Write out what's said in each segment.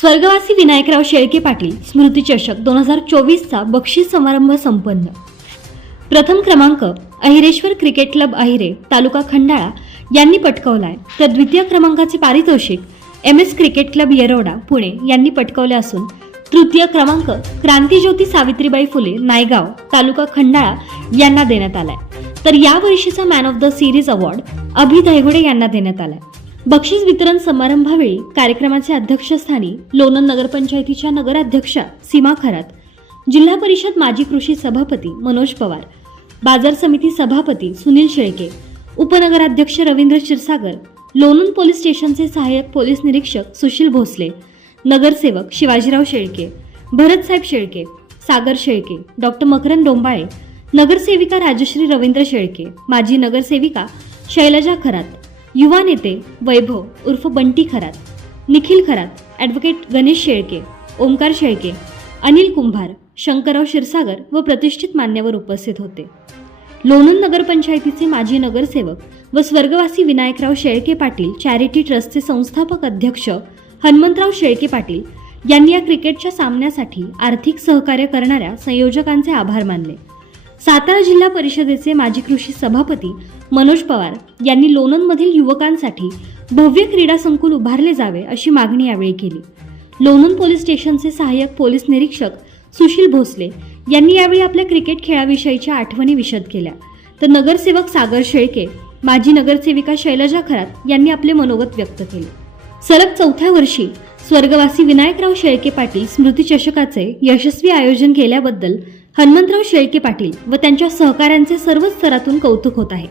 स्वर्गवासी विनायकराव शेळके पाटील स्मृती चषक दोन हजार चोवीसचा बक्षीस समारंभ संपन्न. प्रथम क्रमांक अहिरेश्वर क्रिकेट क्लब अहिरे तालुका खंडाळा यांनी पटकवलाय. तर द्वितीय क्रमांकाचे पारितोषिक M S cricket club Yerwada Pune यांनी पटकवले असून तृतीय क्रमांक क्रांतीज्योती सावित्रीबाई फुले नायगाव तालुका खंडाळा यांना देण्यात आलाय. तर या वर्षीचा man of the series award Abhi Dahigude यांना देण्यात आलाय. बक्षीस वितरण समारंभावेळी कार्यक्रमाचे अध्यक्षस्थानी लोणंद नगरपंचायतीच्या नगराध्यक्षा सीमा खरात जिल्हा परिषद माजी कृषी सभापती मनोज पवार बाजार समिती सभापती सुनील शेळके उपनगराध्यक्ष रवींद्र क्षीरसागर लोणंद पोलीस स्टेशनचे सहाय्यक पोलीस निरीक्षक सुशील भोसले नगरसेवक शिवाजीराव शेळके भरतसाहेब शेळके सागर शेळके डॉक्टर मकरन डोंबाळे नगरसेविका राजश्री रवींद्र शेळके माजी नगरसेविका शैलजा खरात युवा नेते वैभव उर्फ बंटी खरात निखिल खरात ॲडव्होकेट गणेश शेळके ओंकार शेळके अनिल कुंभार शंकरराव क्षीरसागर व प्रतिष्ठित मान्यवर उपस्थित होते. लोणंद नगरपंचायतीचे माजी नगरसेवक व स्वर्गवासी विनायकराव शेळके पाटील चॅरिटी ट्रस्टचे संस्थापक अध्यक्ष हनुमंतराव शेळके पाटील यांनी या क्रिकेटच्या सामन्यासाठी आर्थिक सहकार्य करणाऱ्या संयोजकांचे आभार मानले. सातारा जिल्हा परिषदेचे माजी कृषी सभापती मनोज पवार यांनी लोणंदमधील युवकांसाठी भव्य क्रीडा संकुल उभारले जावे अशी मागणी यावेळी केली. लोणंद पोलीस स्टेशनचे सहाय्यक पोलीस निरीक्षक सुशील भोसले यांनी यावेळी आपल्या क्रिकेट खेळाविषयीच्या आठवणी विशद केल्या. तर नगरसेवक सागर शेळके माजी नगरसेविका शैलजा खरात यांनी आपले मनोगत व्यक्त केले. सलग चौथ्या वर्षी स्वर्गवासी विनायकराव शेळके पाटील स्मृतीचषकाचे यशस्वी आयोजन केल्याबद्दल हनुमंतराव शेळके पाटील व त्यांच्या सहकाऱ्यांचे सर्व स्तरातून कौतुक होत आहे.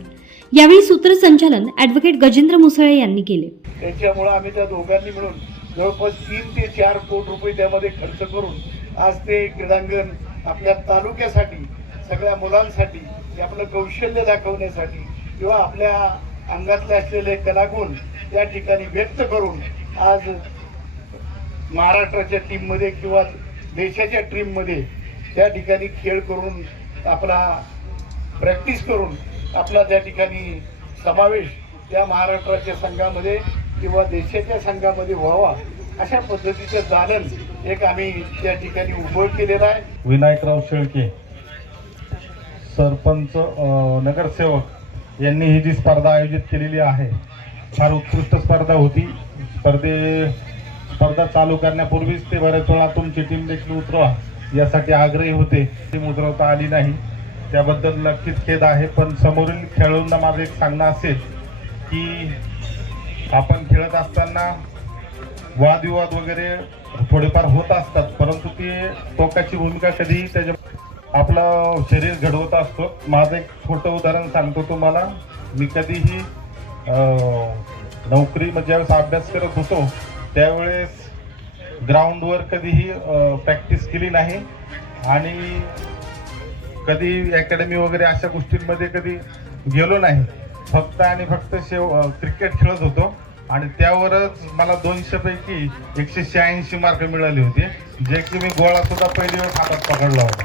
यावेळी सूत्रसंचालन ॲडव्होकेट गजेंद्र मुसळे यांनी केले. त्याच्यामुळं आम्ही त्या दोघांनी मिळून जवळपास तीन ते चार कोटी रुपये त्यामध्ये खर्च करून आज ते क्रीडांगण आपल्या तालुक्यासाठी सगळ्या मुलांसाठी ते आपलं कौशल्य दाखवण्यासाठी किंवा आपल्या अंगातले असलेले कलागुण त्या ठिकाणी व्यक्त करून आज महाराष्ट्राच्या टीममध्ये किंवा देशाच्या टीममध्ये त्या ठिकाणी खेळ करून आपला प्रॅक्टिस करून आपला त्या ठिकाणी समावेश त्या महाराष्ट्राच्या संघामध्ये किंवा देशाच्या संघामध्ये व्हावा अशा पद्धतीचं दालन एक आम्ही त्या ठिकाणी उभं केलेलं आहे. विनायकराव शेळके सरपंच नगरसेवक यांनी ही जी स्पर्धा आयोजित केलेली आहे फार उत्कृष्ट स्पर्धा होती. स्पर्धे स्पर्धा चालू करण्यापूर्वीच ते बऱ्याच वेळा तुमची टीम देखील उतरवा. यासाठी आग्रही होते. ती उतरवता आली नाही. त्याबद्दल नक्कीच खेद आहे पण समोरील खेळाडूंना माझं एक सांगणं असेल की आपण खेळत असताना वादविवाद वगैरे थोडेफार होत असतात परंतु ती टोकाची भूमिका कधीही त्याच्या आपलं शरीर घडवत असतो. माझं एक छोटं उदाहरण सांगतो तुम्हाला. मी कधीही नोकरी म्हणजे ज्यावेळेस अभ्यास करत होतो त्यावेळेस ग्राउंडवर कधीही प्रॅक्टिस केली नाही. आणि कधी अकॅडमी वगैरे अशा गोष्टींमध्ये कधी गेलो नाही. फक्त आणि फक्त शेव क्रिकेट खेळत होतो. आणि त्यावरच मला दोनशेपैकी एकशे शहाऐंशी मार्क मिळाले होते जे की मी गोळासुद्धा पहिली वेळ हातात पकडला होता.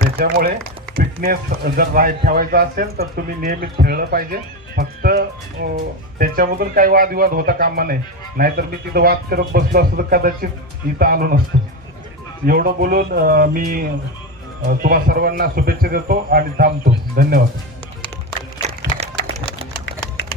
त्याच्यामुळे फिटनेस जर राह ठेवायचा असेल तर तुम्ही नियमित खेळलं पाहिजे. फक्त त्याच्याबद्दल काही वादविवाद होता कामा नये. नाहीतर मी तिथं वाद करत बसलो असतो तर कदाचित इथं आलो नसतो. एवढं बोलून मी तुम्हा सर्वांना शुभेच्छा देतो आणि थांबतो. धन्यवाद.